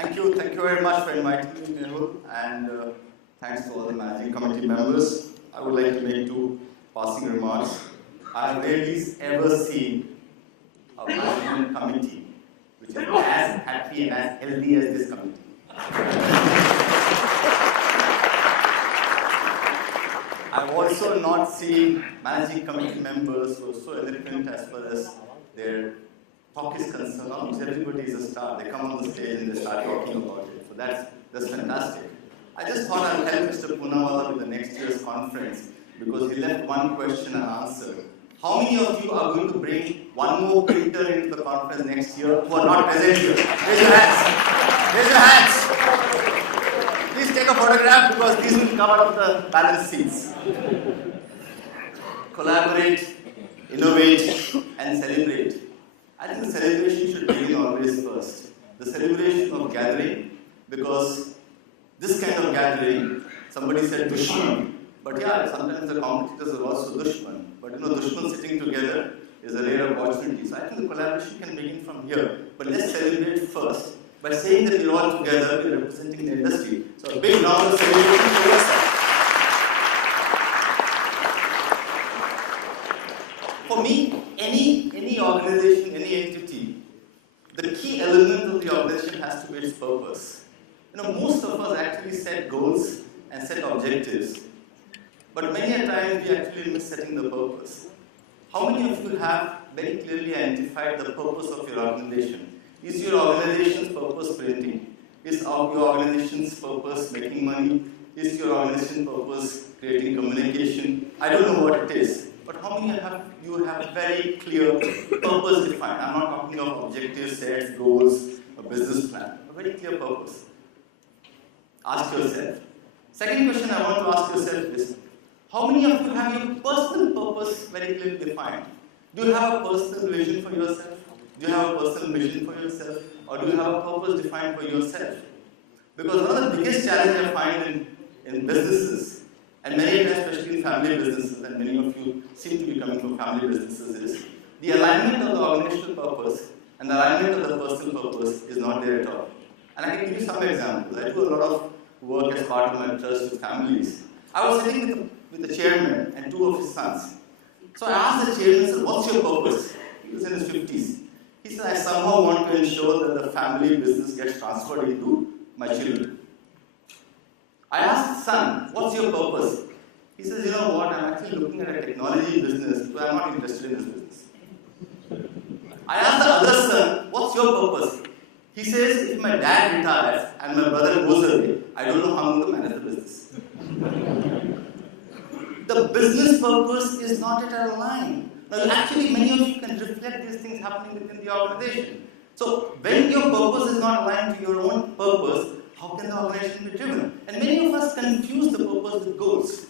Thank you very much for inviting me, Nehru, and thanks to all the managing committee members. I would like to make two passing remarks. I have rarely ever seen a management committee which is as happy and as healthy as this committee. I've also not seen managing committee members who are so eloquent as far as their talk is concerned. Almost everybody is a star. They come on the stage and they start talking about it. So that's fantastic. I just thought I'd help Mr. Poonawalla with the next year's conference because he left one question and answer. How many of you are going to bring one more printer into the conference next year who are not present here? Raise your hands. Raise your hands. Please take a photograph because these will come out of the balance seats. Collaborate, innovate, and celebrate. I think the celebration should begin always first. The celebration of gathering, because this kind of gathering, somebody said dushman, but yeah, sometimes the competitors are also dushman. But dushman sitting together is a rare opportunity. So I think the collaboration can begin from here. But let's celebrate first by saying that we're all together, we're representing the industry. So a big round of celebration for yourself. For me, any organization, any entity, the key element of the organization has to be its purpose. Most of us actually set goals and set objectives, but many a times we actually miss setting the purpose. How many of you have very clearly identified the purpose of your organization? Is your organization's purpose printing? Is your organization's purpose making money? Is your organization's purpose creating communication? I don't know what it is. But how many of you have very clear purpose defined? I'm not talking of objectives, sets, goals, a business plan. A very clear purpose. Ask yourself. Second question I want to ask yourself is, how many of you have your personal purpose very clearly defined? Do you have a personal vision for yourself? Do you have a personal mission for yourself? Or do you have a purpose defined for yourself? Because one of the biggest challenges I find in businesses, and many times, especially in family businesses, and many of you seem to be coming from family businesses, is the alignment of the organizational purpose and the alignment of the personal purpose is not there at all. And I can give you some examples. I do a lot of work as part of my trust with families. I was sitting with the chairman and two of his sons. So I asked the chairman, sir, what's your purpose? He was in his 50s. He said, I somehow want to ensure that the family business gets transferred into my children. I asked son, what's your purpose? He says, you know what, I'm actually looking at a technology business, but I'm not interested in this business. I asked the other son, what's your purpose? He says, if my dad retires and my brother goes away, I don't know how I'm going to manage the business. The business purpose is not at a line. Now, actually, many of you can reflect these things happening within the organization. So, when your purpose is not aligned to your own purpose, how can the organization be driven? And many of us confuse the purpose with goals.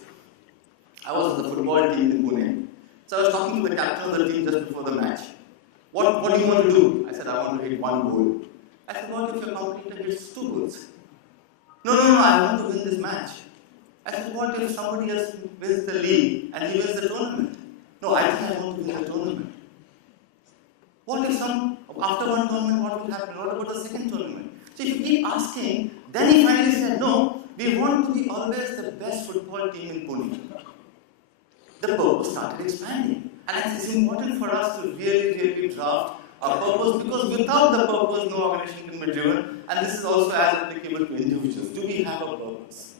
I was on the football team in Pune. So I was talking to the captain of the team just before the match. What do you want to do? I said, I want to hit one goal. I said, what if your competitor hits two goals? No, I want to win this match. I said, what if somebody else wins the league and he wins the tournament? No, I think I want to win the tournament. What if after one tournament, what will happen? What about the second tournament? So if you keep asking, then he finally said, no, we want to be always the best football team in Pune. The purpose started expanding. And it's important for us to really draft our purpose, because without the purpose, no organization can be driven. And this is also as applicable to individuals. Do we have a purpose?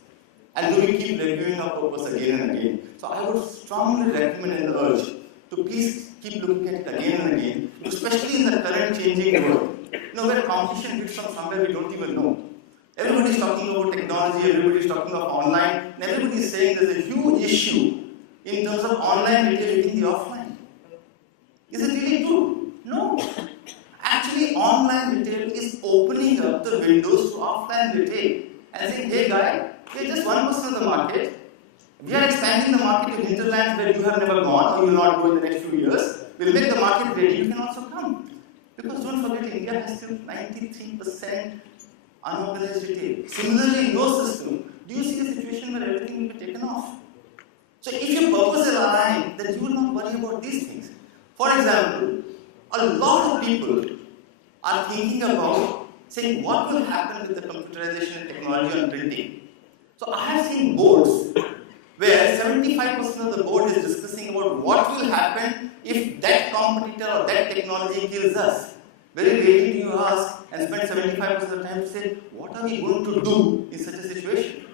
And do we keep reviewing our purpose again and again? So I would strongly recommend and urge to please keep looking at it again and again, especially in the current changing world. Where competition hits from somewhere we don't even know. Everybody's talking about technology, everybody's talking about online, and everybody's saying there's a huge issue in terms of online retail hitting the offline. Is it really true? No. Actually, online retail is opening up the windows to offline retail and saying, hey guy, we're just 1% of the market. We are expanding the market to hinterlands where you have never gone or you will not go in the next few years. We'll make the market ready, you can also come. Because don't forget, India has still 93% unorganized retail. Similarly, in your system, do you see a situation where everything will be taken off? So if your purpose is aligned, then you will not worry about these things. For example, a lot of people are thinking about saying what will happen with the computerization and technology on printing. So I have seen boards where 75% of the board is discussing about what will happen if that competitor or that technology kills us. Very rarely do you ask and spend 75% of the time to say, what are we going to do in such a situation?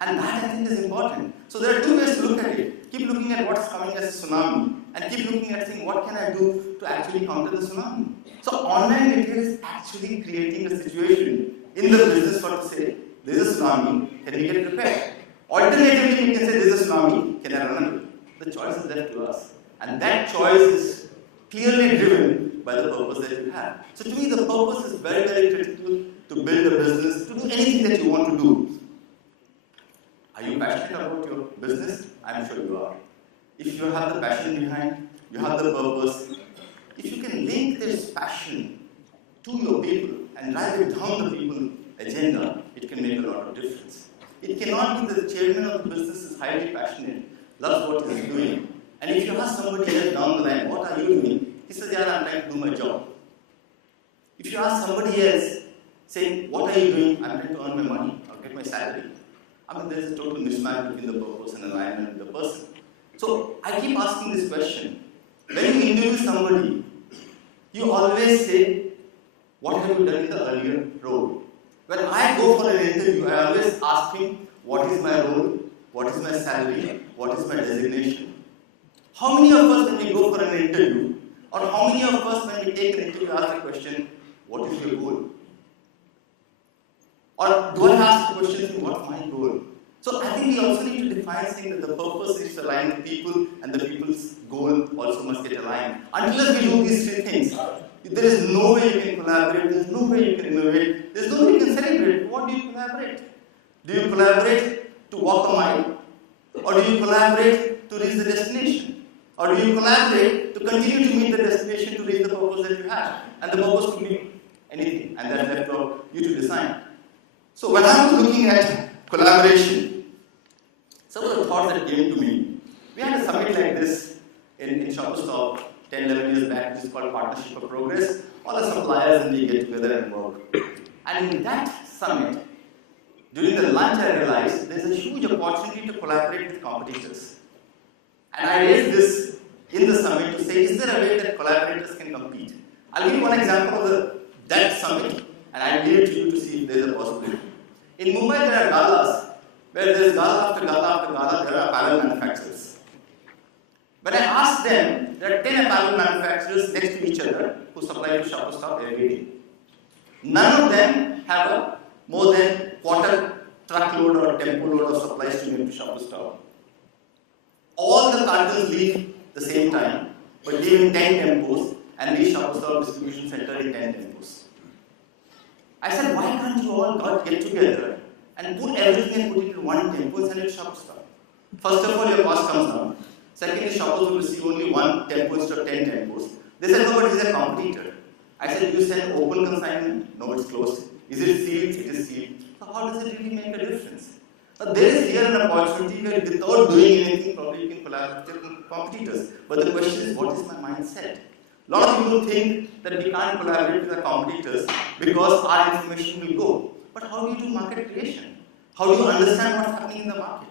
And that I think is important. So there are two ways to look at it. Keep looking at what's coming as a tsunami and keep looking at saying what can I do to actually counter the tsunami. So online retail is actually creating a situation in the business for to say, there is a tsunami, can we get prepared? Alternatively, we can say there is a tsunami, can I run away? The choice is left to us. And that choice is clearly driven by the purpose that you have. So to me, the purpose is very, very critical to build a business, to do anything that you want to do. Are you passionate about your business? I'm sure you are. If you have the passion behind, you have the purpose, if you can link this passion to your people and drive it down the people agenda, it can make a lot of difference. It cannot be that the chairman of the business is highly passionate, loves what he's doing, and if you ask somebody else down the line, what are you doing? He says, yeah, I'm trying to do my job. If you ask somebody else, saying, what are you doing? I'm trying to earn my money, or get my salary. I mean, there's a total mismatch between the purpose and alignment with the person. So, I keep asking this question. When you interview somebody, you always say, what have you done in the earlier role? When I go for an interview, I always ask him, what is my role? What is my salary? What is my designation? How many of us, when we go for an interview, or how many of us, when we take an interview, ask the question, what is your goal? Or do I ask the question, what's my goal? So I think we also need to define saying that the purpose is to align with people and the people's goal also must get aligned. Until we do these three things, there is no way you can collaborate, there is no way you can innovate, there is no way you can celebrate. What do you collaborate? Do you collaborate to walk a mile? Or do you collaborate to reach the destination? Or do you collaborate to continue to meet the destination to reach the purpose that you have? And the purpose could be anything, and that's left for you to decide. So when I was looking at collaboration, some of the thoughts that came to me, we had a summit like this in Shopperstop 10, 11 years back, which is called Partnership for Progress. All the suppliers and we get together and work. And in that summit, during the lunch I realized there's a huge opportunity to collaborate with competitors. And I raised this in the summit to say, is there a way that collaborators can compete? I'll give you one example of that summit, and I'll leave it to you to see if there's a possibility. In Mumbai, there are galas, where there's gala after gala after gala, there are apparel manufacturers. When I asked them, there are 10 apparel manufacturers next to each other who supply to Shopperstop every day. None of them have a more than quarter truckload or tempo load of supplies to give to Shopperstop. All the cartons leave the same time, but leave in 10 tempos and reach Shopperstop distribution center in 10 tempos. I said, why can't you all get together and put everything and put it in one tempo and send it to Shopperstop? First of all, your cost comes down. Secondly, shoppers will receive only one tempo instead of 10 tempos. They said, no, but it's a competitor. I said, you send open consignment? No, it's closed. Is it sealed? It is sealed. So how does it really make a difference? There is here an opportunity where without doing anything, probably you can collaborate with competitors. But the question is, what is my mindset? A lot of people think that we can't collaborate with our competitors because our information will go. But how do you do market creation? How do you understand what's happening in the market?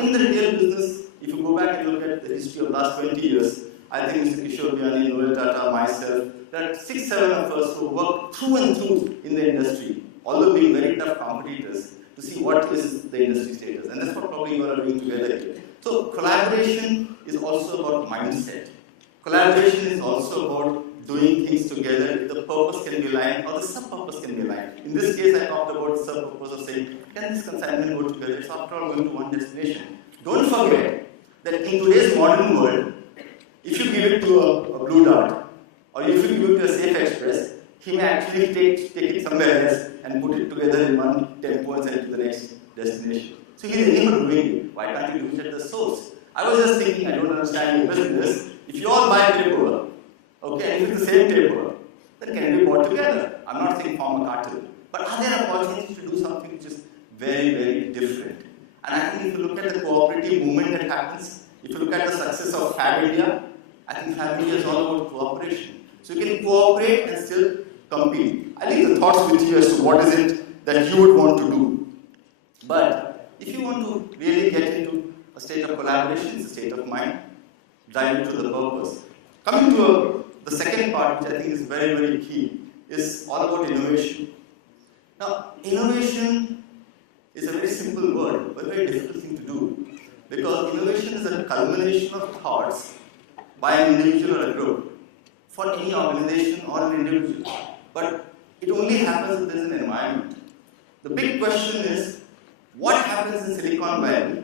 In the retail business, if you go back and look at the history of the last 20 years, I think Mr. Kishore Biani, Noel Tata, myself, there are 6, 7 of us who work through and through in the industry, although being very tough competitors, to see what is the industry status. And that's what probably you are doing together here. So collaboration is also about mindset. Collaboration is also about doing things together if the purpose can be aligned or the sub-purpose can be aligned. In this case, I talked about the sub-purpose of saying, can this consignment go together? It's after all going to one destination. Don't forget that in today's modern world, if you give it to a Blue Dart, or if you give it to a Safe Express, he may actually take it somewhere else and put it together in one tempo and send it to the next destination. So he's able doing it. Why can't you do it at the source? I was just thinking, I don't understand your business. If you all buy paper, okay, and if it's the same paper, then can it be bought together? I'm not saying form a cartel. But are there opportunities to do something which is very, very different? And I think if you look at the cooperative movement that happens, if you look at the success of Fab India, I think Fab India is all about cooperation. So you can cooperate and still compete. I leave the thoughts with you as to what is it that you would want to do. But if you want to really get into a state of collaboration, a state of mind, drive it to the purpose. Coming to the second part, which I think is very, very key, is all about innovation. Now, innovation is a very simple word, but a very difficult thing to do. Because innovation is a culmination of thoughts by an individual or a group for any organization or an individual. But it only happens if there is an environment. The big question is, what happens in Silicon Valley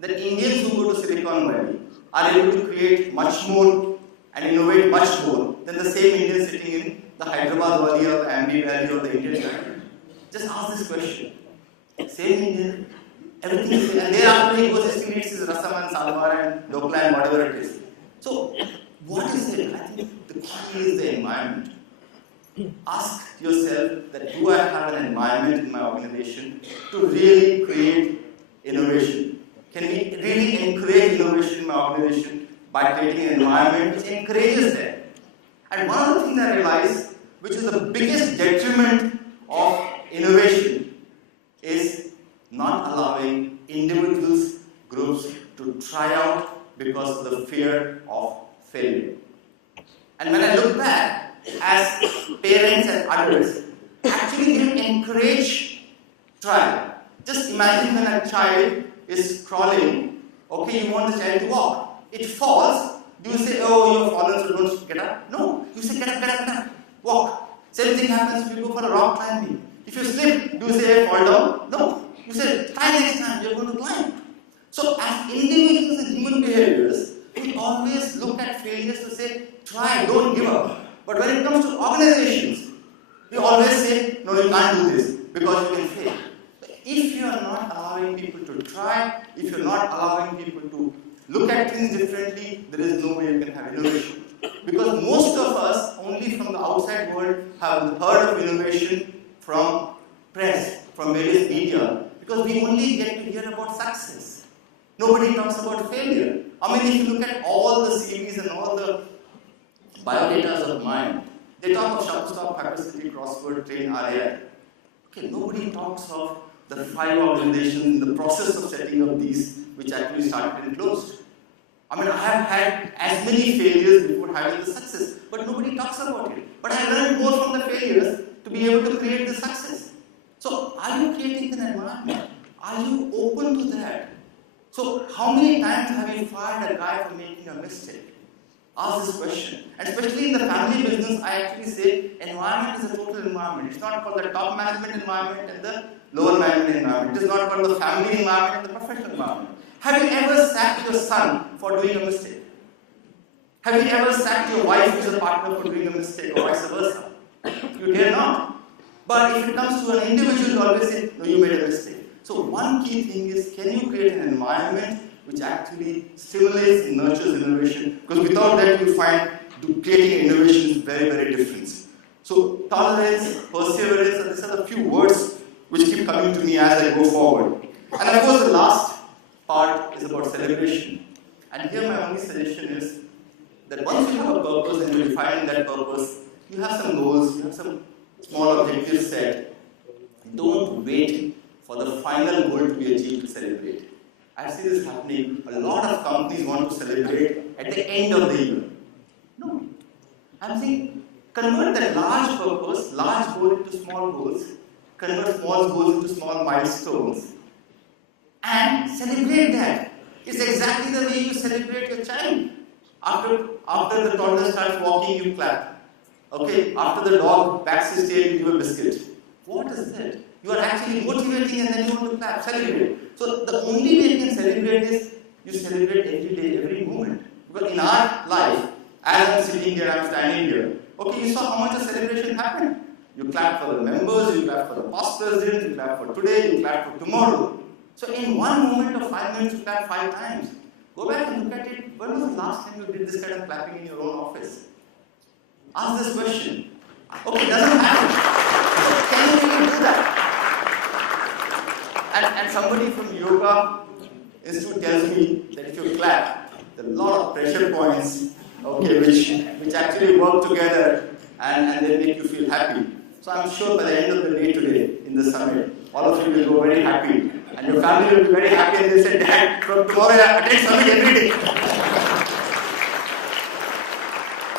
that Indians who go to Silicon Valley are able to create much more and innovate much more than the same Indians sitting in the Hyderabad Valley or the Ambi Valley or the Indian Valley? Just ask this question. Same Indian, everything is same. And thereafter he goes and eats his rasam and sambar and dokla and whatever it is. So, what is it? I think the key is the environment. Ask yourself that do I have an environment in my organization to really create innovation? Can we really encourage innovation in my organization by creating an environment which encourages that? And one of the things I realized, which is the biggest detriment of innovation, is not allowing individuals, groups to try out because of the fear of failure. And when I look back, as parents and adults, actually we encourage trial. Just imagine when a child is crawling, okay, you want the child to walk. It falls, do you say, oh, you've fallen, so don't get up? No, you say, get up, get up, get up, walk. Same thing happens if you go for a rock climbing. If you slip, do you say, fall down? No, you say, try next time, you're going to climb. So as individuals and human behaviors, we always look at failures to say, try, don't give up. But when it comes to organizations, we always say, no, you can't do this because you can fail. If you are not allowing people to try, if you are not allowing people to look at things differently, there is no way you can have innovation. Because most of us, only from the outside world, have heard of innovation from press, from various media, because we only get to hear about success. Nobody talks about failure. I mean, if you look at all the series and all the biodatas of mine, they talk of Shutterstock, Hypercity, Crossword, Train, RAI. Okay, nobody talks of the 5 organizations in the process of setting up these, which actually started and closed. I mean, I have had as many failures before having the success, but nobody talks about it. But I learned more from the failures to be able to create the success. So, are you creating an environment? Are you open to that? So, how many times have you fired a guy for making a mistake? Ask this question. And especially in the family business, I actually say environment is a total environment. It's not called the top management environment and the lower management environment. It is not called the family environment and the professional environment. Have you ever sacked your son for doing a mistake? Have you ever sacked your wife who is a partner for doing a mistake or vice versa? You dare not. But if it comes to an individual, you always say, no, you made a mistake. So one key thing is, can you create an environment which actually stimulates and nurtures innovation? Because without that, you find creating innovation is very, very different. So tolerance, perseverance, and these are the few words which keep coming to me as I go forward. And of course, the last part is about celebration. And here my only suggestion is that once you have a purpose and you define that purpose, you have some goals, you have some small objectives set. Don't wait for the final goal to be achieved to celebrate. I see this happening. A lot of companies want to celebrate at the end of the year. No. I'm saying convert that large purpose, large goal into small goals, convert small goals into small milestones, and celebrate that. It's exactly the way you celebrate your child. After the toddler starts walking, you clap. Okay, after the dog backs his tail, you give a biscuit. What is that? You are actually motivating and then you want to clap, celebrate. So the only way you can celebrate is you celebrate every day, every moment. Because in our life, as I'm sitting here, I'm standing here, okay, you saw how much a celebration happened. You clap for the members, you clap for the past president, you clap for today, you clap for tomorrow. So in one moment of 5 minutes, you clap 5 times. Go back and look at it. When was the last time you did this kind of clapping in your own office? Ask this question. Okay, it doesn't happen. Can you really do that? And somebody from Yoga Institute tells me that if you clap, there are a lot of pressure points, okay, which actually work together and they make you feel happy. So I'm sure by the end of the day today, in the summit, all of you will go very happy. And your family will be very happy and they say, Dad, from tomorrow I attend summit every day.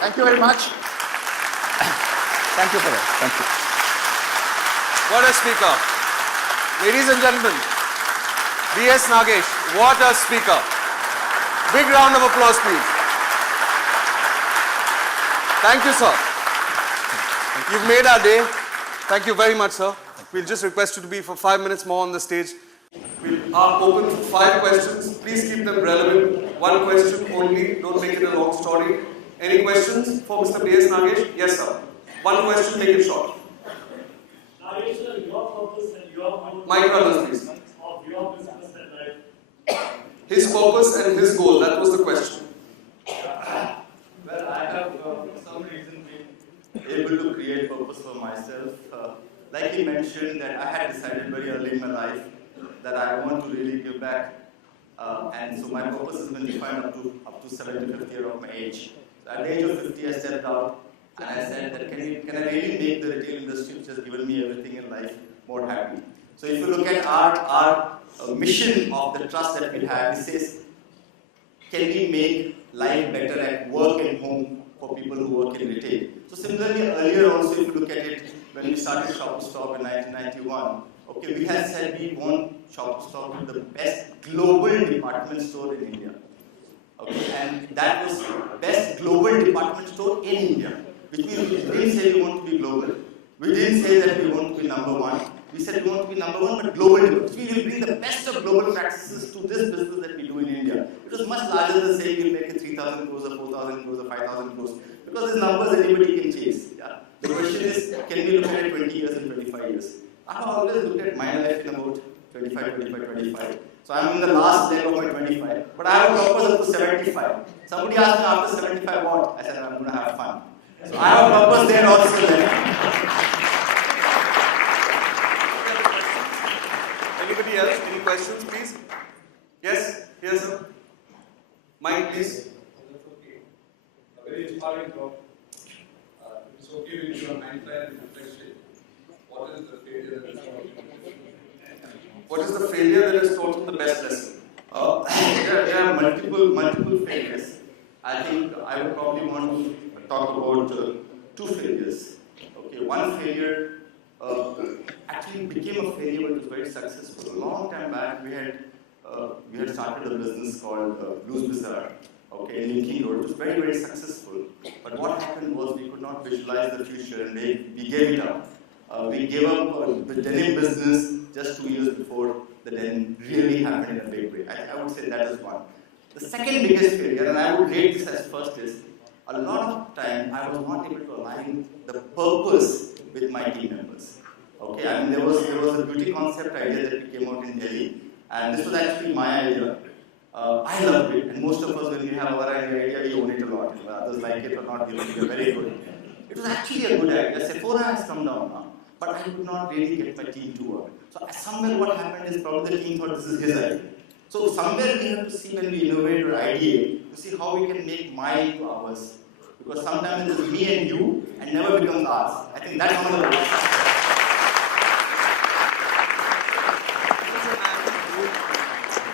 Thank you very much. Thank you for that. Thank you. What a speaker. Ladies and gentlemen, B.S. Nagesh, what a speaker. Big round of applause, please. Thank you, sir. You've made our day. Thank you very much, sir. We'll just request you to be for 5 minutes more on the stage. We are open for 5 questions. Please keep them relevant. 1 question only. Don't make it a long story. Any questions for Mr. B.S. Nagesh? Yes, sir. 1 question, make it short. Nagesh, sir, your purpose and your goal Mic runners, please. of your business and life. His purpose and his goal. That was the question. Well, I have for some reason been able to create purpose for myself. Like he mentioned, that I had decided very early in my life that I want to really give back. And so my purpose has been defined up to 75th year of my age. So at the age of 50, I stepped out and I said that can I really make the retail industry, which has given me everything in life, more happy. So if you look at our mission of the trust that we have, it says, can we make life better at work and home for people who work in retail? So similarly, earlier also, if you look at it, when we started Shop to Stop in 1991, okay, we had said we want Shop to Stop with the best global department store in India. Okay, and that was best global department store in India, which means we didn't say we want to be global. We didn't say that we want to be number one. We said we want to be number one, but global. We will bring the best of global practices to this business that we do in India. It was much larger than saying we'll make it 3,000 crores or 4,000 crores or 5,000 crores, because these numbers anybody can chase. Yeah? The question is, can we look at it 20 years and 25 years? I have always looked at my life in about 25. So I'm in the last leg of my 25, but I have a purpose up to 75. Somebody asked me after 75 what? I said I'm going to have fun. So I have a purpose there also. Anybody else? Any questions, please? Yes? Yes, sir. Mike, please. That's okay. A very inspiring talk. It's okay with your hindsight and reflection. What is the failure that is taught you? What is the failure that has taught you the best lesson? There are multiple failures. I think I would probably want to talk about 2 failures. Okay, one failure actually became a failure, but it was very successful. A long time back, we had started a business called Blues Bazaar. Okay, in Linking Road. It was very successful. But what happened was we could not visualize the future, and we gave it up. We gave up the denim business just 2 years before the denim really happened in a big way. I would say that is one. The second biggest failure, and I would rate this as first, is a lot of time I was not able to align the purpose with my team members. Okay, I mean there was a beauty concept idea that came out in Delhi, and this was actually my idea. I loved it, and most of us, when we have our idea, we own it a lot. Others like it or not, we are very good. It was actually a good idea. Sephora has come down now, but I could not really get my team to work. So somewhere what happened is probably the team thought this is his idea. So somewhere we have to see when we innovate or ideate, to see how we can make my to ours. Because sometimes it is me and you, and never becomes ours. I think that's one of the ways.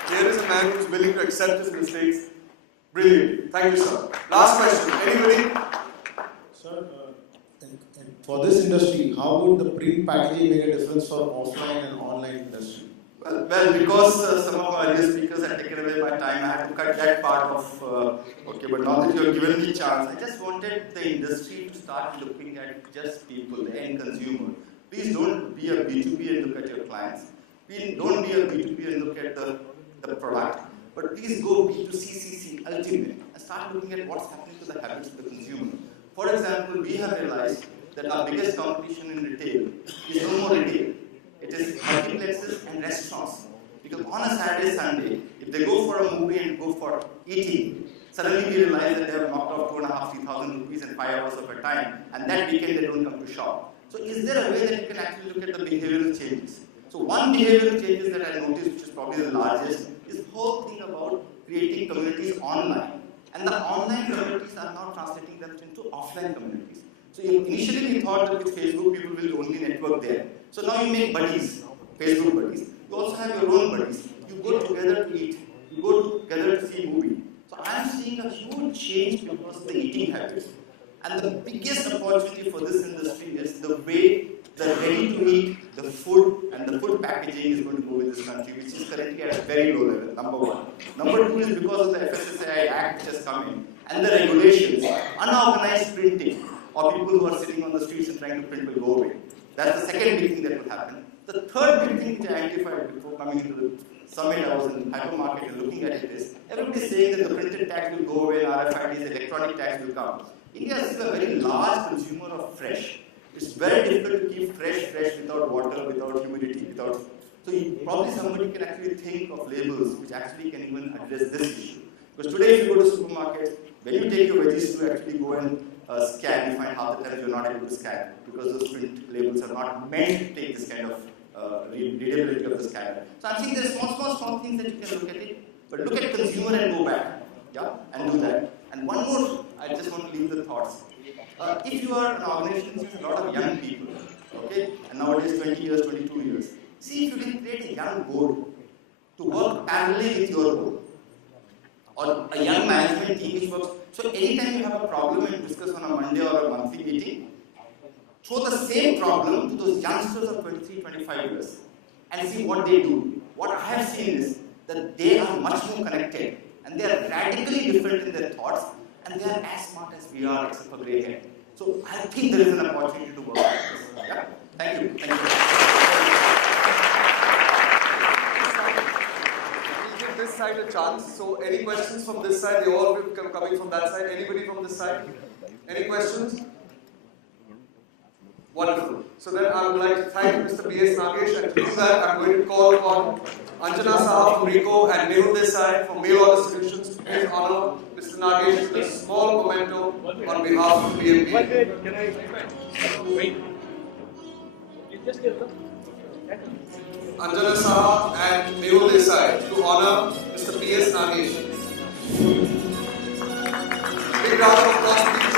Here is a man who's willing to accept his mistakes. Brilliant. Thank you, sir. Last question. Anybody? Sir, for this industry, how would the print packaging make a difference for offline and online industry? Well, because some of our earlier speakers had taken away my time, I had to cut that part of, okay, but now that you have given me a chance, I just wanted the industry to start looking at just people, the end consumer. Please don't be a B2B and look at your clients. Please don't be a B2B and look at the product. But please go B2C, ultimate, and start looking at what's happening to the habits of the consumer. For example, we have realized that our biggest competition in retail is no more retail. It is multiplexes and restaurants. Because on a Saturday, Sunday, if they go for a movie and go for eating, suddenly we realize that they have knocked off 2,500, 3,000 rupees in 5 hours of a time, and that weekend they don't come to shop. So is there a way that you can actually look at the behavioral changes? So one behavioral changes that I noticed, which is probably the largest, is the whole thing about creating communities online. And the online communities are now translating them into offline communities. So initially we thought that with Facebook people will only network there. So now you make buddies, Facebook buddies. You also have your own buddies. You go together to eat. You go together to see a movie. So I am seeing a huge change because of the eating habits. And the biggest opportunity for this industry is the way the ready-to-eat, the food, and the food packaging is going to go in this country, which is currently at a very low level, number one. Number two is because of the FSSAI Act which has come in, and the regulations, unorganized printing, or people who are sitting on the streets and trying to print will go away. That's the second big thing that will happen. The third big thing which I identified before coming into the summit, I was in hypermarket and looking at it is, everybody is saying that the printed tags will go away, and RFIDs, electronic tags will come. India is still a very large consumer of fresh. It's very difficult to keep fresh without water, without humidity, without. So probably somebody can actually think of labels which actually can even address this issue. Because today, if you go to supermarkets, when you take your veggies to actually go and scan, you find half the time you're not able to scan because those print labels are not meant to take this kind of readability of the scanner. So I'm saying there are small things that you can look at it, but look at consumer and go back, yeah, and do that. And one more, I just want to leave the thoughts. If you are an organization with a lot of young people, okay, and nowadays 20 years, 22 years, see if you can create a young board to work parallelly with your board, or a young management team which works. So anytime you have a problem and discuss on a Monday or a monthly meeting, throw the same problem to those youngsters of 23, 25 years and see what they do. What I have seen is that they are much more connected and they are radically different in their thoughts and they are as smart as we are except for grey hair. So I think there is an opportunity to work on this. Yeah? Thank you. Thank you. We'll give this side a chance. So any questions from this side? They all will come coming from that side. Anybody from this side? Any questions? Wonderful. So then I would like to thank Mr. B.S. Nagesh, and to do that I'm going to call upon Anjana Saha from RICO and Nehru Desai from Mail Order Solutions to please honor Mr. Nagesh with a small memento on behalf of BMP. Wait, can I wait? You just give them. Anjana Saha and Nehru Desai to honor Mr. B.S. Nagesh. Big round of applause, please.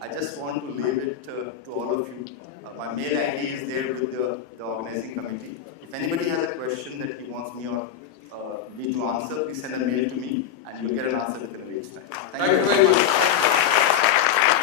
I just want to leave it to all of you. My mail ID is there with the organizing committee. If anybody has a question that he wants me or me to answer, please send a mail to me and you'll get an answer within a week's time. Thank you very much.